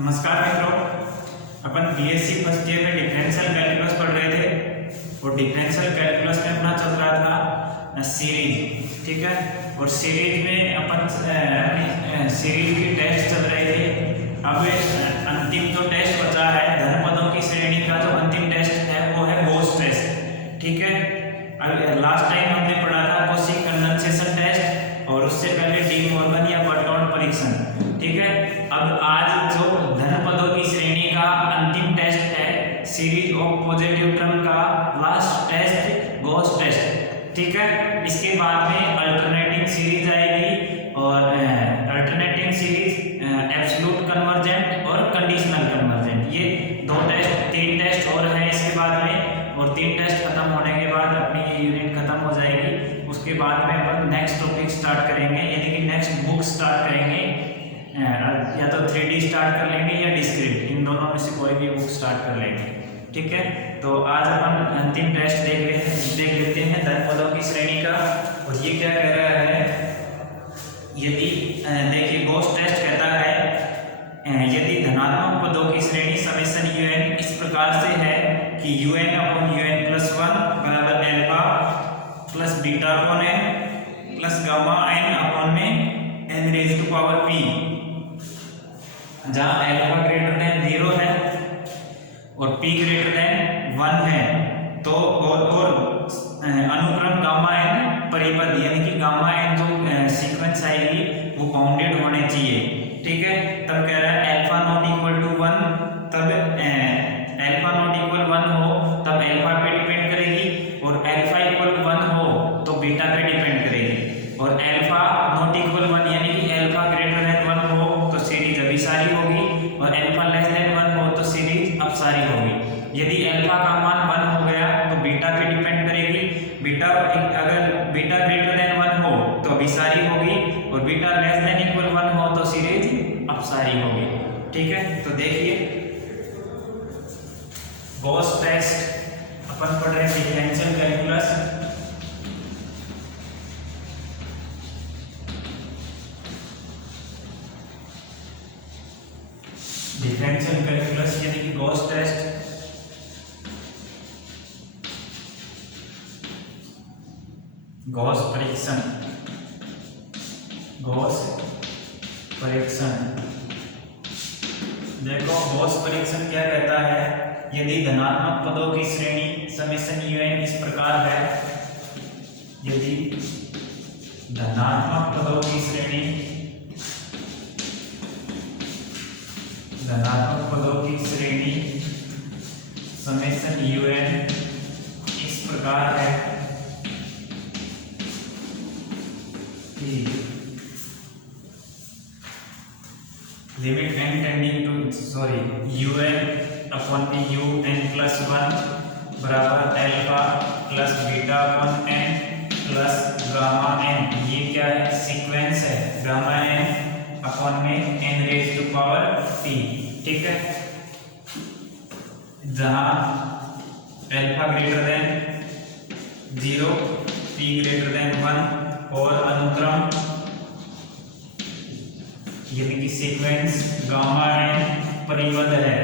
नमस्कार मित्रों, अपन BSc first year में डिफरेंशियल कैलकुलस पढ़ रहे थे और डिफरेंशियल कैलकुलस में अपना चल रहा था सीरीज। ठीक है, और सीरीज में अपन सीरीज की टेस्ट चल रहे थे। अब अंतिम जो टेस्ट बचा है धन पदों की श्रेणी का, जो अंतिम टेस्ट है वो है गॉस टेस्ट। ठीक है, अब लास्ट टाइम हमने पढ़ा था कॉची कंडेंसेशन टेस्ट और उससे पहले डी मॉर्गन या बर्टोन परीक्षण। ठीक है, अब आज जो धन पदों की श्रेणी का अंतिम टेस्ट है सीरीज ऑफ पॉजिटिव टर्म का लास्ट टेस्ट गॉस टेस्ट। ठीक है, इसके बाद में अल्टरनेटिंग सीरीज आएगी और अल्टरनेटिंग सीरीज एब्सोल्यूट कन्वर्जेंट और कंडीशनल कन्वर्जेंट, ये तीन टेस्ट और है इसके बाद में। और तीन टेस्ट खत्म होने के बाद अपनी यूनिट खत्म हो जाएगी। उसके बाद में अपन नेक्स्ट टॉपिक स्टार्ट करेंगे, यानी कि नेक्स्ट बुक स्टार्ट करेंगे। या तो 3D स्टार्ट कर लेंगे या डिस्क्रीट, इन दोनों में से कोई भी बुक स्टार्ट कर लेंगे। ठीक है, तो आज अपन अंतिम टेस्ट देख लेते हैं धन पदों की श्रेणी का। और ये क्या कह रहा है, यदि देखिए गॉस टेस्ट कहता है यदि धनात्मक पदों की श्रेणी समेशन un इस प्रकार से है कि un अपॉन un प्लस 1 बराबर alpha plus beta upon n plus gamma n upon में n raise to power p, जहाँ एल्फा ग्रेटर देन 0 है और p ग्रेटर देन 1 है, तो और अनुक्रम गामा n परिपद, यानी कि गामा n जो सीक्वेंस आएगी वो बाउंडेड होने चाहिए। ठीक है, तब कह रहा है एल्फा नॉट इक्वल टू 1, तब एल्फा नॉट इक्वल 1 हो तब एल्फा पे डिपेंड करेगी, और एल्फा इक्वल 1 हो तो बीटा पे डिपेंड करेगी, और एल्फा नॉट इक्वल 1 यानी कि एल्फा ग्रेटर देन 1 हो तो सीरीज अभिसारी होगी, और एल्फा लेस देन 1 हो तो सीरीज अपसारी होगी। यदि एल्फा का मान 1 हो गया तो बीटा पे डिपेंड करेगी, अगर बीटा ग्रेटर देन 1 हो तो अभिसारी होगी, और बीटा लेस देन इक्वल 1 हो तो सीरीज अपसारी होगी। ठीक है, तो देखिए गॉस टेस्ट अपन पढ़ रहे हैं डिफरेंशियल कैलकुलस। डिफरेंशियल कैलकुलस यानी कि गॉस टेस्ट। गॉस परीक्षण, गॉस परीक्षण। देखो गॉस परीक्षण क्या कहता है, यदि धनात्मक पदों की श्रेणी समेशन un इस प्रकार है, यदि धनात्मक पदों की श्रेणी समेशन un इस प्रकार है कि limit n tending to un upon un plus 1 बराबर alpha plus beta upon n plus gamma n, ये क्या है सीक्वेंस है, गामा n अपॉन में n raise to power t। ठीक है, जहां alpha greater than 0 p greater than 1 और अनुक्रम यानी कि सीक्वेंस गामा n परिबद्ध है,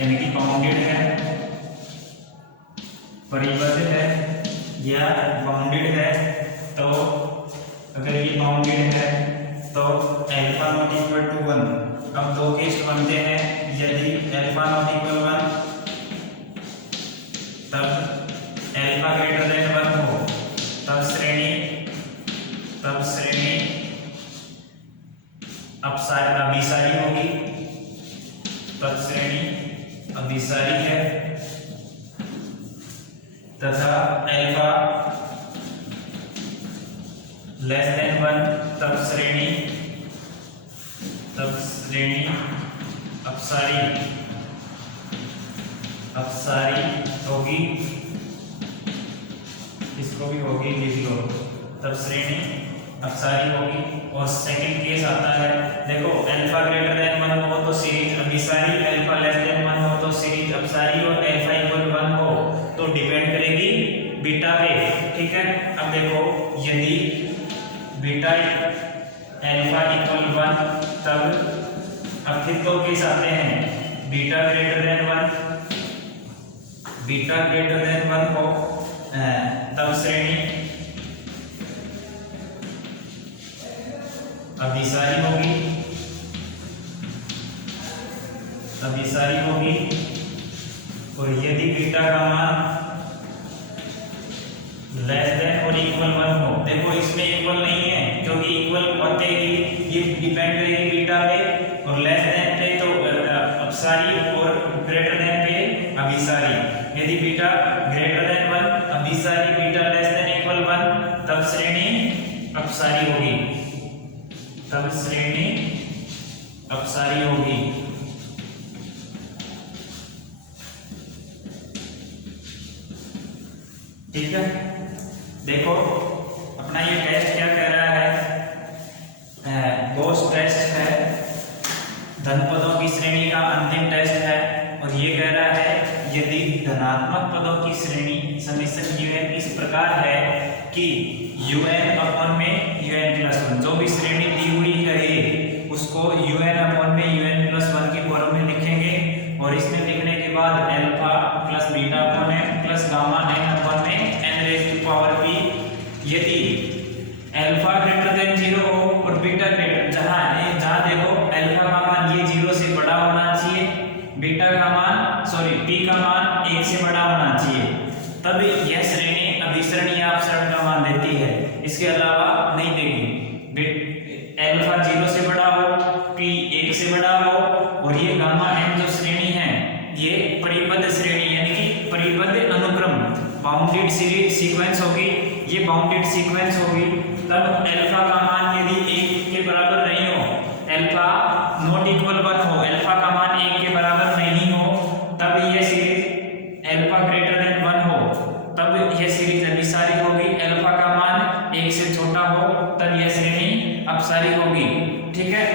यानी कि बाउंडेड है, परिबद्ध है या बाउंडेड है। तो अगर ये बाउंडेड है तो एल्फा नॉट इक्वल टू 1, अब दो केस बनते हैं। यदि एल्फा नॉट इक्वल 1 तब एल्फा ग्रेटर देन 1 हो तब श्रेणी अभिसारी होगी, तब श्रेणी अभिसारी है, तथा एल्फा लेस देन 1 तब श्रेणी अपसारी होगी। इसको भी होगी, लिख लो, तब श्रेणी अपसारी होगी। और सेकंड केस आता है, देखो एल्फा ग्रेटर देन 1 हो तो सीरीज अभिसारी, एल्फा लेस देन 1 हो तो सीरीज अपसारी, और एल्फा इक्वल 1 हो तो डिपेंड करेगी बीटा पे। ठीक है, अब देखो यदि बीटा एल्फा इक्वल 1 तब अब फिर दो केस आते हैं, beta greater than 1, beta greater than 1 हो तब श्रेणी अभिसारी होगी, अभिसारी होगी। और यदि बीटा का मान लेस देन और इक्वल 1 हो, देखो इसमें इक्वल नहीं है क्योंकि इक्वल होते ही ये डिपेंड करेगी बीटा पे, और लेस देन पे तो अपसारी और ग्रेटर देन पे अभिसारी। यदि बीटा ग्रेटर देन 1 अभिसारी, बीटा लेस देन इक्वल 1 तब श्रेणी अपसारी होगी, तब श्रेणी अपसारी होगी। ठीक है, देखो अपना ये टेस्ट क्या कह रहा है, गोस टेस्ट है, धन पदों की श्रेणी का अंतिम टेस्ट है। और ये कह रहा है यदि धनात्मक पदों की श्रेणी समेशन un इस प्रकार है कि un अपॉन में un प्लस 1, जो भी श्रेणी दी हुई है उसको un अपॉन में un प्लस 1 की फॉर्म में लिखेंगे। और इसमें लिखने के बाद alpha plus beta upon m plus gamma n upon में n raise to power p, यदि अल्फा ग्रेटर देन 0 हो और बीटा ग्रेटर, जहां देखो अल्फा का मान ये 0 से बड़ा होना चाहिए, बीटा का मान p का मान 1 से बड़ा होना चाहिए, तब यह श्रेणी अभिसरण या अपसरण का मान देती है, इसके अलावा नहीं देगी। अल्फा 0 से बड़ा हो, p 1 से बड़ा हो, और ये गामा n जो श्रेणी है ये परिबद्ध श्रेणी यानी कि परिबद्ध अनुक्रम बाउंडेड सीक्वेंस होगी, ये बाउंडेड सीक्वेंस होगी। तब अल्फा का मान यदि 1 के बराबर नहीं हो, अल्फा नॉट इक्वल 1 हो, अल्फा का मान 1 के बराबर नहीं हो, तब यह सीरीज अल्फा ग्रेटर देन 1 हो, तब यह सीरीज अभिसारी होगी। अल्फा का मान 1 से छोटा हो तब यह श्रेणी अपसारी होगी। ठीक है,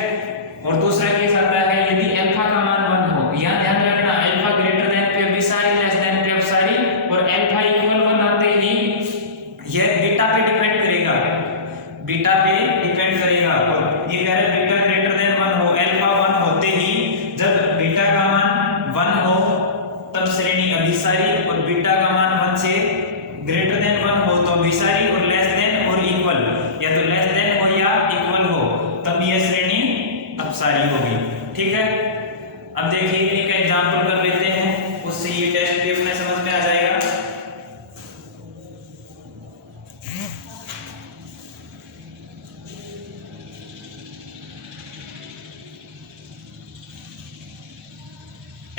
और दूसरा केस आता है यदि अल्फा का मान 1 हो, यहां ध्यान रखना अल्फा ग्रेटर देन पे अभिसारी, लेस देन पे अपसारी, और अल्फा इक्वल 1 आते ही यह बीटा पे डिपेंड करेगा, बीटा पे डिपेंड करेगा। और ये कह रहे हैं बीटा ग्रेटर देन 1 हो, अल्फा 1 होते ही जब बीटा का मान 1 हो तब श्रेणी अभिसारी, और बीटा का मान 1 से ग्रेटर देन 1 हो तो अभिसारी, और लेस देन और इक्वल, या तो लेस देन हो या इक्वल हो तब यह श्रेणी अपसारी होगी। ठीक है, अब देखिए एक एग्जांपल कर लेते हैं, उससे ये टेस्ट भी अपने समझ में आ जाएगा।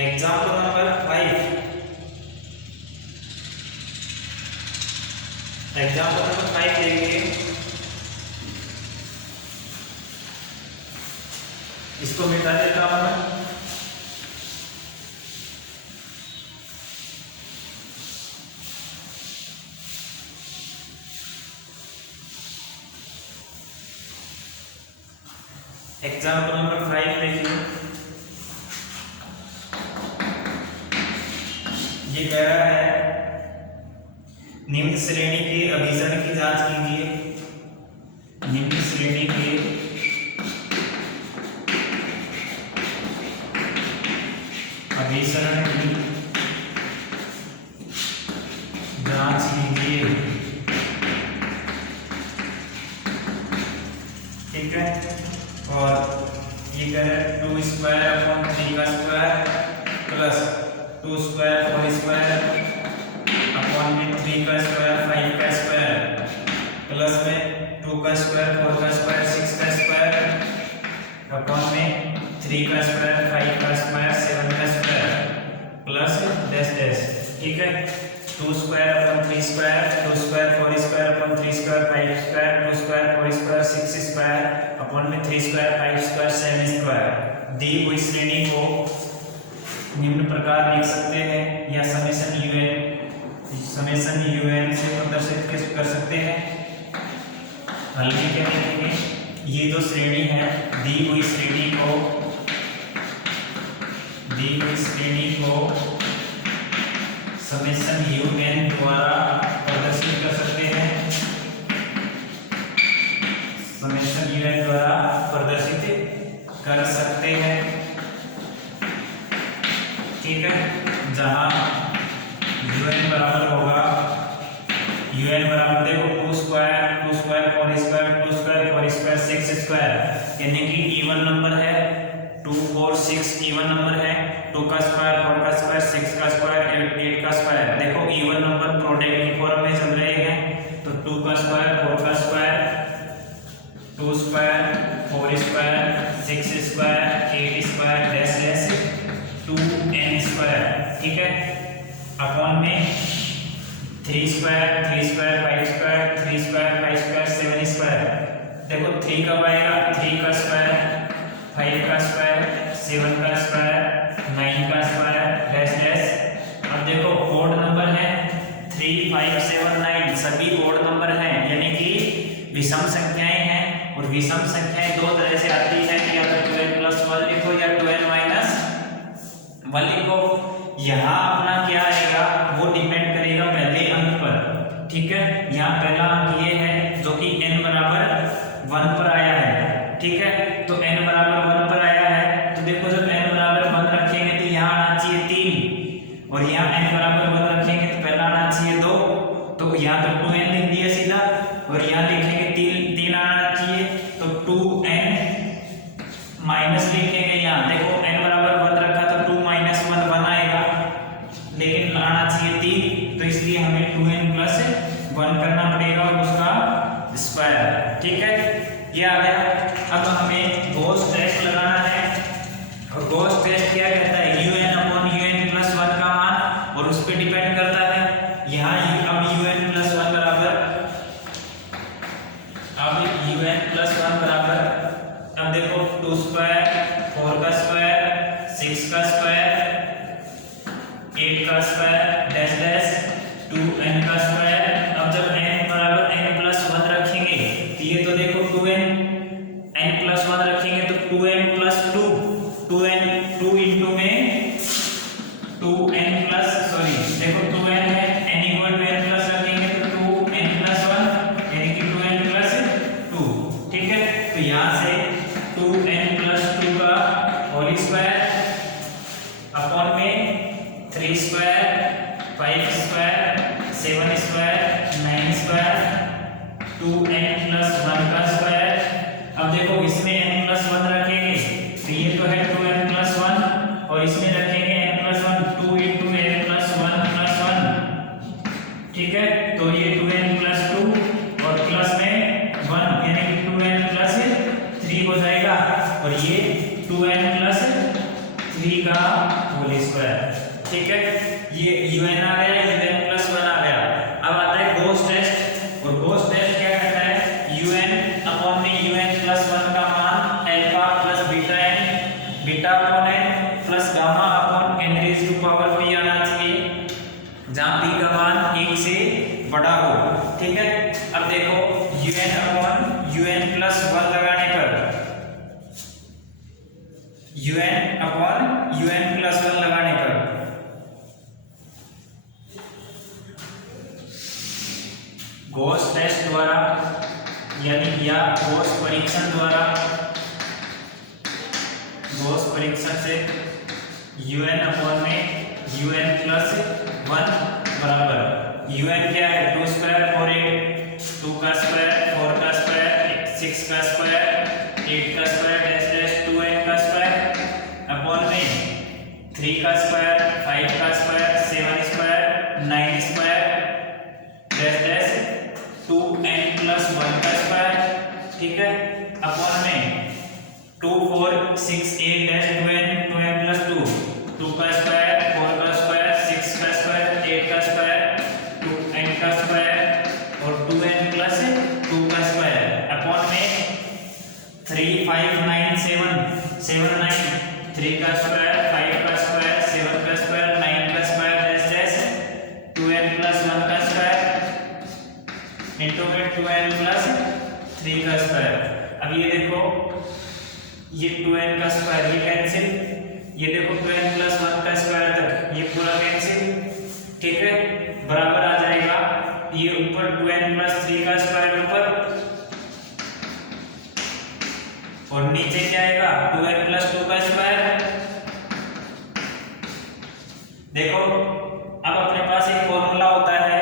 एग्जांपल नंबर 5, एग्जांपल नंबर 5 देखिए, इसको मिटा देता हूं मैं। एग्जांपल नंबर 5 देखिए, ये कह रहा है निम्न श्रेणी के अभिसरण की जांच कीजिए, निम्न श्रेणी के अभिसरण की जांच कीजिए। ठीक है, और ये कह रहे 2 स्क्वायर अपॉन 3 का square plus 2 square 4 square upon में 3 का स्क्वायर 5 का स्क्वायर प्लस में 2 का स्क्वायर 4 का स्क्वायर 6 का स्क्वायर अपॉन में 3 का स्क्वायर 5 का स्क्वायर 7 का स्क्वायर प्लस डैश डैश। ठीक है, 2 square upon 3 square, 2 square 4 square upon 3 square 5 square, 2 square 4 square 6 square upon में 3 स्क्वायर 5 स्क्वायर 7 स्क्वायर। दी हुई श्रेणी को निम्न प्रकार लिख सकते हैं या समेशन un से प्रदर्शित कर सकते हैं। हल में क्या लिखेंगे, ये जो श्रेणी है दी हुई श्रेणी को समेशन un द्वारा प्रदर्शित कर सकते हैं, समेशन un द्वारा प्रदर्शित कर सकते हैं। ठीक है, जहां un बराबर होगा, un बराबर देखो 2 square 4 square 2 square 4 square 6 square, यानी कि इवन नंबर है 2 4 6 इवन नंबर है, 2 का स्क्वायर 4 का स्क्वायर 6 का स्क्वायर 8 का स्क्वायर, देखो इवन नंबर प्रोडक्ट की फॉर्म में चल रहे हैं, तो 2 का स्क्वायर 4 का square 2 square 4 square 6 square 8 square dash dash 2n square, ठीक है, अपॉन में 3 square 5 square 3 square 5 square 7 square, देखो 3 कब आएगा, 3 का स्क्वायर 5 का स्क्वायर 7 का स्क्वायर 9 का स्क्वायर डैश डैश। अब देखो ओड नंबर है 3 5 7 9 सभी ओड नंबर हैं, यानी कि विषम संख्याएं हैं, और विषम संख्याएं दो तरह से आती है, या तो 2n + 1 लिखो या 2n - 1 लिखो। यहाँ अपना क्या आएगा वो डिपेंड करेगा पहले अंक पर, ठीक है, यहाँ पहला अंक ये है जो कि n बराबर 1 पर आया है, ठीक है, तो n बराबर 1 पर आया है, तो देखो जब n बराबर 1 रखेंगे तो यहाँ आना चाहिए 3, और यहाँ n बराबर 1 रखेंगे तो पहला आना चाहिए 2, तो यहाँ तो 2n लिख दिया सीधा, और यहाँ लिखेंगे 3 आना चाहिए, तो 2n माइनस लिखेंगे, यहाँ देखो n बराबर 1 रखा तो 2 - 1 आएगा, लेकिन आना चाहिए 3, तो इसलिए हमें 2n + 1 करना पड़ेगा और उसका स्क्वायर, ठीक है, ये आ गया। अब हमें गॉस टेस्ट लगाना है, और गॉस टेस्ट क्या कहता है, un/un + 1 का मान, और उस पर डिपेंड करता है यहाँ अब un + 1 बराबर, अब देखो 2 स्क्वायर 4 का स्क्वायर 6 का स्क्वायर 8 का स्क्वायर डैश डैश 2n का स्क्वायर। अब जब n बराबर n + 1 रखेंगे तो ये तो देखो 2n, n + 1 रखेंगे तो 2n + 2, 2 इंटू में 2n प्लस, सॉरी देखो 2n है, n = n प्लस रखेंगे तो 2n + 1 यानी कि 2n + 2, ठीक है, तो यहाँ से 2n + 2 का होल स्क्वायर अपॉन में 3 square 5 square 7 square 9 square 2n + 1 का स्क्वायर। अब देखो इसमें n + 1 रखेंगे तो ये तो है 2n + 1, और इसमें रखेंगे n + 1 2 × n + 1 + 1, ठीक है, तो ये 2n + 2 और प्लस में 1 यानी कि 2n + 3 हो जाएगा, और ये 2n + 3 का होल स्क्वायर, ठीक है, ये un आ गया, un + 1 आ गया। अब आता है गॉस टेस्ट, और गॉस टेस्ट क्या कहता है, un/un + 1 का मान alpha + beta n, beta upon n plus gamma upon n⁵p आना चाहिए, जहां p का मान 1 से बड़ा हो, ठीक है। अब देखो un/un + 1 लगाने पर, un/un + 1 लगाने पर गॉस टेस्ट द्वारा यानी या गॉस परीक्षण द्वारा, गॉस परीक्षण से un/un + 1 बराबर un क्या है 2 स्क्वायर 4 8 2 का स्क्वायर 4 का स्क्वायर 6 का स्क्वायर 8 का स्क्वायर डैश डैश 2n का स्क्वायर अपॉन में 3 का स्क्वायर 5 का square 7 square 9 square dash dash 2n + 1 का स्क्वायर, ठीक है, अपॉन में 2 4 6 8 डैश 2n + 2 2 का स्क्वायर 4 का स्क्वायर 6 का स्क्वायर 8 का स्क्वायर 2n का स्क्वायर और 2n + 2 का स्क्वायर अपॉन में 3 5 9 7 7 9 3 का स्क्वायर 5 का स्क्वायर 7 का स्क्वायर 9 का स्क्वायर डैश डैश 2n + 1 का स्क्वायर इंटू में 2n + 3 का स्क्वायर। अब ये देखो ये 2n का स्क्वायर ये कैंसिल, ये देखो 2n + 1 का स्क्वायर तक ये पूरा कैंसिल, ठीक है, बराबर आ जाएगा ये ऊपर 2n + 3 का स्क्वायर ऊपर और नीचे क्या आएगा 2n + 2 का स्क्वायर, देखो अब अपने पास एक फॉर्मूला होता है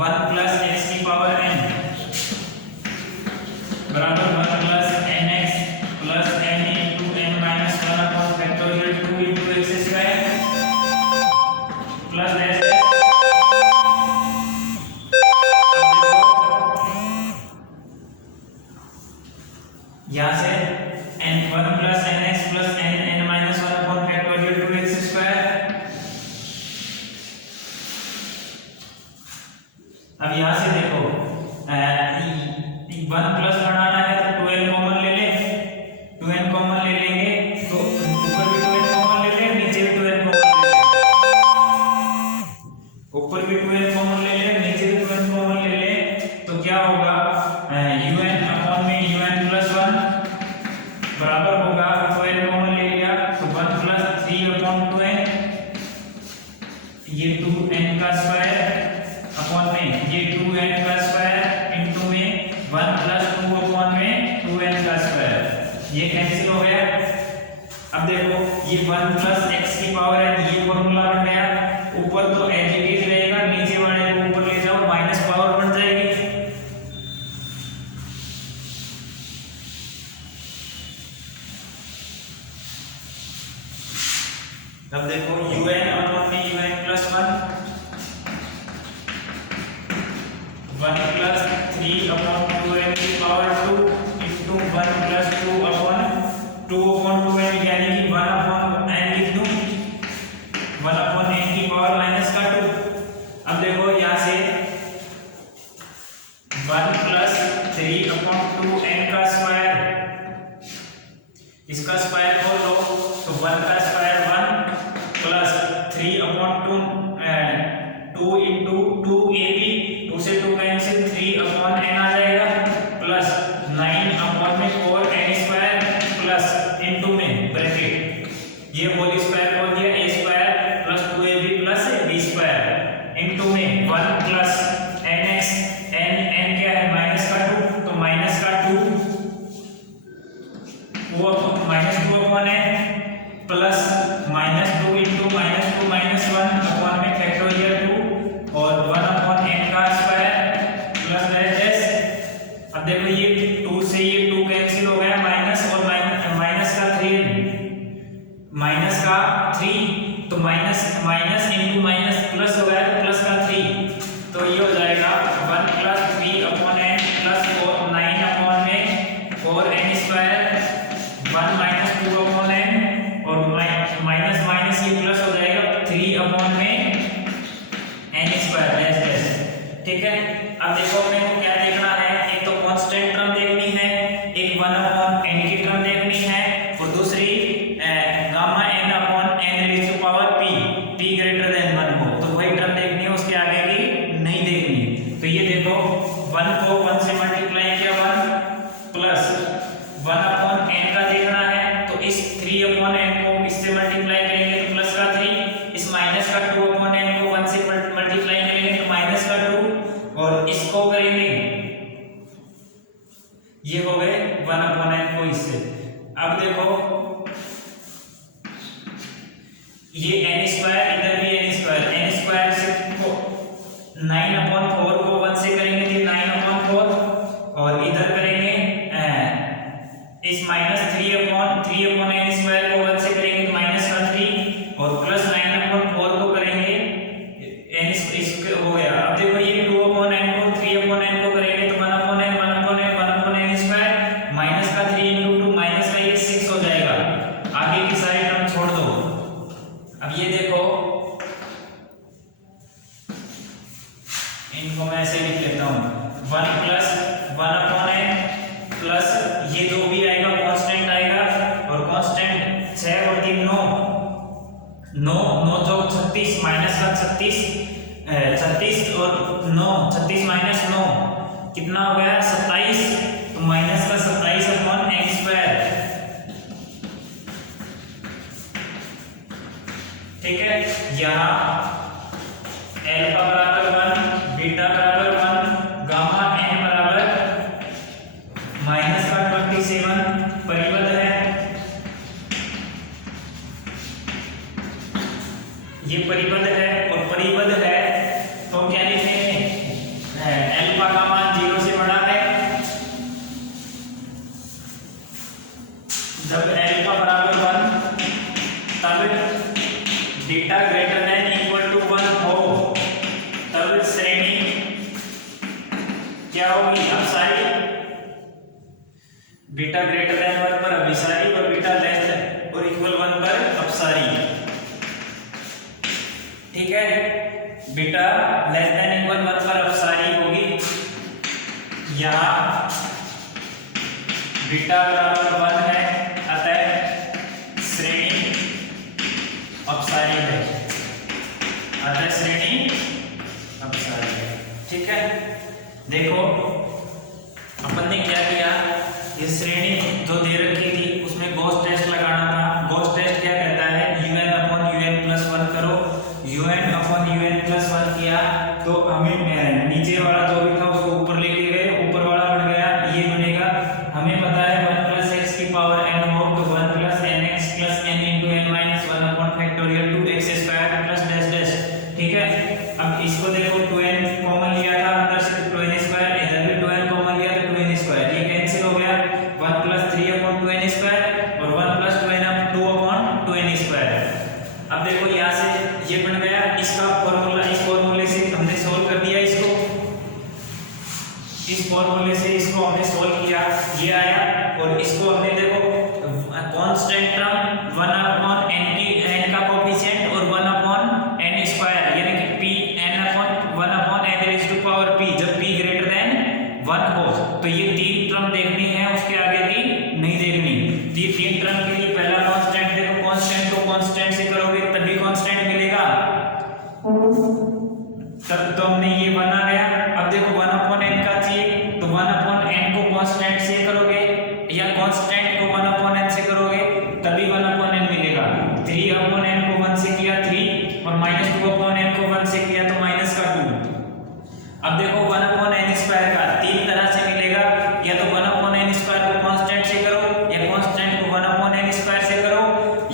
1 प्लस एक्स की पावर n बराबर 1 plus n x plus n into n minus 1 upon factorial 2 into x square plus dash dash. यहाँ से n 1 plus n x plus n n minus 1 upon factorial 2 x square. अब यहाँ से देखो 1 plus बनाना है तो 2n common ले ले, 2n कॉमन ले लेंगे तो ऊपर भी 2n कॉमन ले ले, नीचे भी 2n कॉमन ले ले, ऊपर भी 2n कॉमन ले ले, नीचे भी 2n कॉमन ले ले, तो क्या होगा un अपॉन में un प्लस 1 बराबर होगा 2n कॉमन ले लिया तो 1 प्लस 3 अपॉन 2n, ये 2n का स्क्वायर अपॉन में ये 2n का स्क्वायर इनटू में 1 प्लस 2 अपॉन में 2n का स्क्वायर, ये कैंसिल हो गया। अब देखो ये 1 प्लस x की पावर है, ये फॉर्मूला बन गया, ऊपर तो एज इट इज रहेगा, नीचे वाले को ऊपर ले जाओ माइनस पावर बन जाएगी। अब देखो un अपॉन में un plus 1 1 plus 3 upon 2n की power 2 into 1 plus 2 upon 2n यानी कि 1 अपॉन n लिख दूं, 1 अपॉन n की पावर माइनस का 2। अब देखो यहाँ से 1 प्लस 3 अपॉन 2n का स्क्वायर, इसका स्क्वायर कर लो तो 1 का square 1 plus 3 upon 2 into 2ab, 2 से 2 कैंसिल, 3 अपॉन n आ जाएगा प्लस 9 अपॉन में 4n स्क्वायर प्लस इनटू में ब्रैकेट ये होल स्क्वायर बोल दिया a square plus 2ab plus b square into में 1 प्लस nx, n क्या है माइनस का 2 तो माइनस का 2 वो minus 2 upon n plus minus 2 into minus 2 minus 1 upon में फैक्टोरियल 2 और 1 अपॉन n का स्क्वायर प्लस डैश डैश। अब देखो ये 2 से ये 2 कैंसिल हो गया, माइनस और माइनस का 3 माइनस का 3 तो minus minus into minus plus हो गया तो प्लस का 3 तो ये हो जाएगा 1 plus 3 upon n plus 9 upon में 4n square 1 minus 2 upon n और माइनस माइनस ये प्लस हो जाएगा 3 अपॉन में n स्क्वायर डैश डैश। ठीक है, अब देखो अपने को क्या देखना है, एक तो कांस्टेंट टर्म देखनी है, एक 1 अपॉन n की टर्म देखनी है और दूसरी gamma n upon n raise to power p greater than 1 हो, तो वही टर्म देखनी है, उसके आगे की नहीं देखनी। तो ये देखो 1 को 1 से मल्टीप्लाई किया 1 प्लस 1 अपॉन n का देखना है तो इस 3 अपॉन n को इससे मल्टीप्लाई करेंगे तो प्लस का 3, इस माइनस का 2 अपॉन n को 1 से मल्टीप्लाई करेंगे तो माइनस का 2 और इसको करेंगे ये हो गए 1 अपॉन n को इससे। अब देखो ये n स्क्वायर इधर भी n स्क्वायर से 9 अपॉन 4 को 1 से करेंगे तो 9 अपॉन 4 और इधर करेंगे इस माइनस 3 अपॉन n स्क्वायर को 1 से करेंगे तो माइनस का 3 और प्लस 9 अपॉन 4 को करेंगे n इसको हो गया। अब देखो ये 2 अपॉन n को 3 अपॉन n को करेंगे तो 1 upon n 1 upon n 1 upon n square minus का 3 इंटू 2 माइनस का ये 6 हो जाएगा, आगे की सारी टर्म छोड़ दो। अब ये देखो इनको मैं ऐसे लिख लेता हूँ 1 प्लस 1 अपॉन n प्लस ये 2 भी आएगा कांस्टेंट आएगा और कांस्टेंट 6 और 3 9 जो 36 माइनस का 36 और 9 36 माइनस 9 कितना हो गया 27 तो माइनस का 27 अपॉन n स्क्वायर। ठीक है, यहाँ अल्फा बराबर 1 बीटा बराबर 1 गामा n बराबर माइनस का 27 परिबद्ध है। ये परिबद्ध है और परिबद्ध है तो क्या लिखेंगे, अल्फा का मान 0 से बड़ा है, जब अल्फा बराबर 1 तब beta greater than equal to 1 हो, तब श्रेणी क्या होगी, अपसारी। बीटा ग्रेटर देन 1 पर अभिसारी और बीटा लेस देन और इक्वल 1 पर अपसारी। ठीक है, बीटा लेस देन इक्वल 1 पर अपसारी होगी, यहाँ बीटा बराबर 1 है, अतः श्रेणी अपसारी है, अतः श्रेणी अपसारी है। ठीक है, देखो अपन ने क्या किया, ये श्रेणी जो दे रखी थी उसमें गॉस टेस्ट लगाना था। गॉस टेस्ट क्या कहता है, un अपॉन un प्लस 1 करो, un अपॉन un प्लस 1 किया तो हमें नीचे वाला जो भी था उसको ऊपर लेके गए, ऊपर वाला बन गया, ये बनेगा। हमें पता है 1 प्लस x की पावर n हो तो 1 plus nx plus n into n minus 1 upon factorial 2x square plus dash dash. ठीक है, अब इसको देखो 2n कॉमन लिया था अंदर से, 2n स्क्वायर, इधर भी 2n कॉमन लिया तो 2n स्क्वायर, ये कैंसिल हो गया, 1 प्लस 3 अपॉन 2n स्क्वायर और 1 प्लस 2 अपॉन 2n स्क्वायर। अब देखो यहाँ से ये बन गया, इसका फॉर्मूला, इस फॉर्मूले से हमने सोल्व कर दिया इसको, इस फॉर्मूले से इसको हमने सोल्व किया, ये आया, और इसको हमने देखो कांस्टेंट टर्म 1 अपॉन n का कोएफिशिएंट और 1 अपॉन n स्क्वायर, यानी कि p n upon 1 upon n raise to power p, जब p ग्रेटर देन 1 हो तो ये तीन टर्म देखनी है, उसके आगे की नहीं देखनी। ये तीन टर्म के लिए पहला कांस्टेंट देखो, कांस्टेंट को कांस्टेंट से करोगे तभी कांस्टेंट मिलेगा, तब तो हमने ये बना गया। अब देखो 1 अपॉन n का चाहिए तो 1 अपॉन n को कांस्टेंट से करोगे या कांस्टेंट को 1 अपॉन n से करोगे तभी 1 अपॉन n मिलेगा। 3 अपॉन n को 1 से किया 3 और माइनस 2 अपॉन n को 1 से किया तो माइनस का 2। अब देखो 1 अपॉन n स्क्वायर का तीन तरह से मिलेगा, या तो 1 अपॉन n स्क्वायर को कांस्टेंट से करो, या कांस्टेंट को 1 अपॉन n स्क्वायर से करो,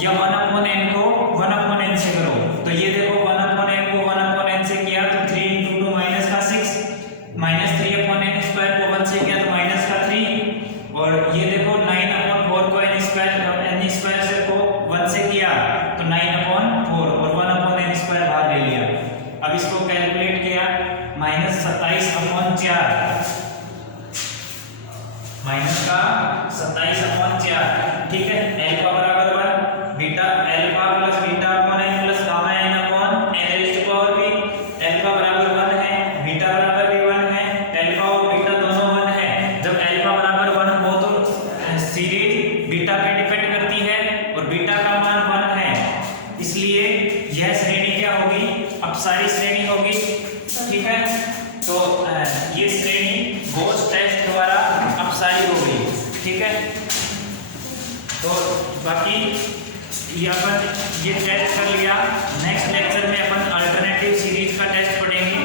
या 1 अपॉन n को 1 अपॉन n से करो। तो ये देखो 1 अपॉन n को 1 अपॉन n से किया तो 3 इंटू 2 माइनस का 6, माइनस 3 अपॉन n स्क्वायर को 1 से किया तो माइनस का 3, और ये देखो 9 अपॉन 4 को n स्क्वायर से को 1 से किया तो 9 अपॉन 4 और 1 अपॉन n स्क्वायर बाहर ले लिया। अब इसको कैलकुलेट किया, माइनस 27 अपॉन 4, माइनस का 27 अपॉन 4। ठीक है, अल्फा बराबर 1, beta alpha plus beta upon n plus gamma n upon n raise to power p, alpha बराबर 1 है, बीटा बराबर भी 1 है, अल्फा और बीटा दोनों 1 है। जब अल्फा बराबर 1 हो तो सीरीज बीटा पे डिपेंड करती है और बीटा का मान 1 है, इसलिए यह श्रेणी क्या होगी, अपसारी श्रेणी होगी। ठीक है, तो ये श्रेणी गॉस टेस्ट द्वारा अपसारी हो गई। ठीक है, तो बाकी ये अपन ये टेस्ट कर लिया, नेक्स्ट लेक्चर में अपन अल्टरनेटिव सीरीज का टेस्ट पढ़ेंगे,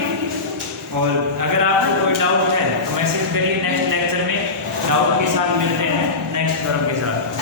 और अगर आपको कोई डाउट है तो मैसेज करिए, नेक्स्ट लेक्चर में डाउट के साथ मिलते हैं नेक्स्ट टर्म के साथ।